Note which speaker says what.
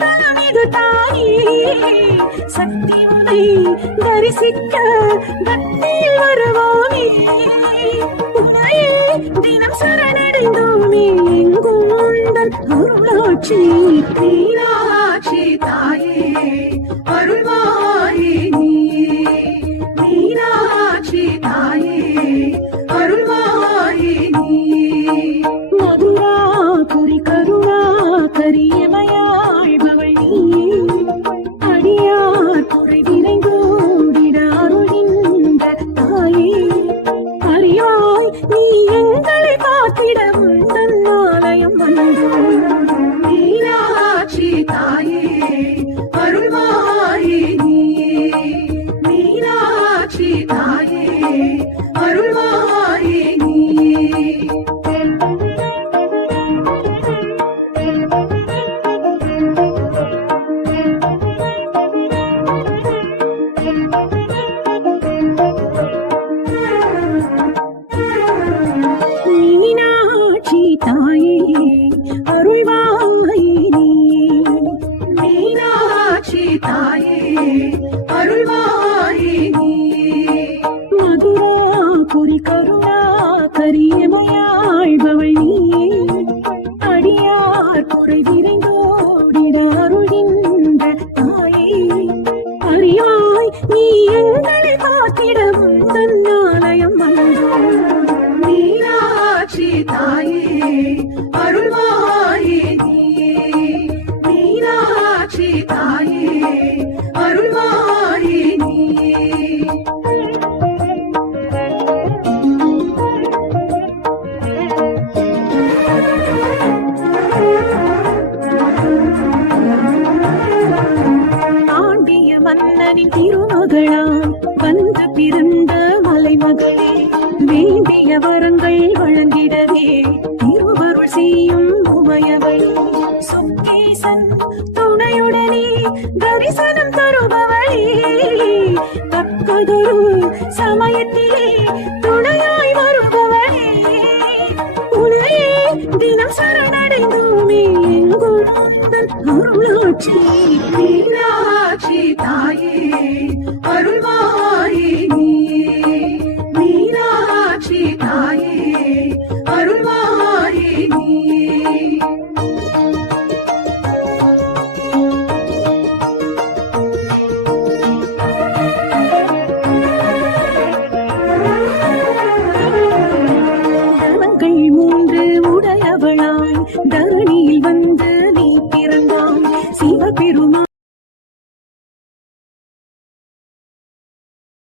Speaker 1: தத்தனது தாயி சக்தி உனை தரிசிக்க பக்தியில் வருவோமே தினம் சரணடைந்தோமே எங்கும் உங்கள் அருளாட்சி மீனாட்சி தாயே. நீ எங்களை பார்த்திட அருள்வாயே நீயே மதுரா புரி மன்னனின் திருமகளாம் வந்து பிறந்த மலைமகளே வேண்டிய வரங்கள் வழங்கிடவே திருவருள் செய்யும் உமையவளே. சுக்கேசன் துணையுடனே தரிசனம் தருபவளே. தக்கதொரு சமயத்திலே அருளாட்சி மீனாட்சி தாயே. அருள்வா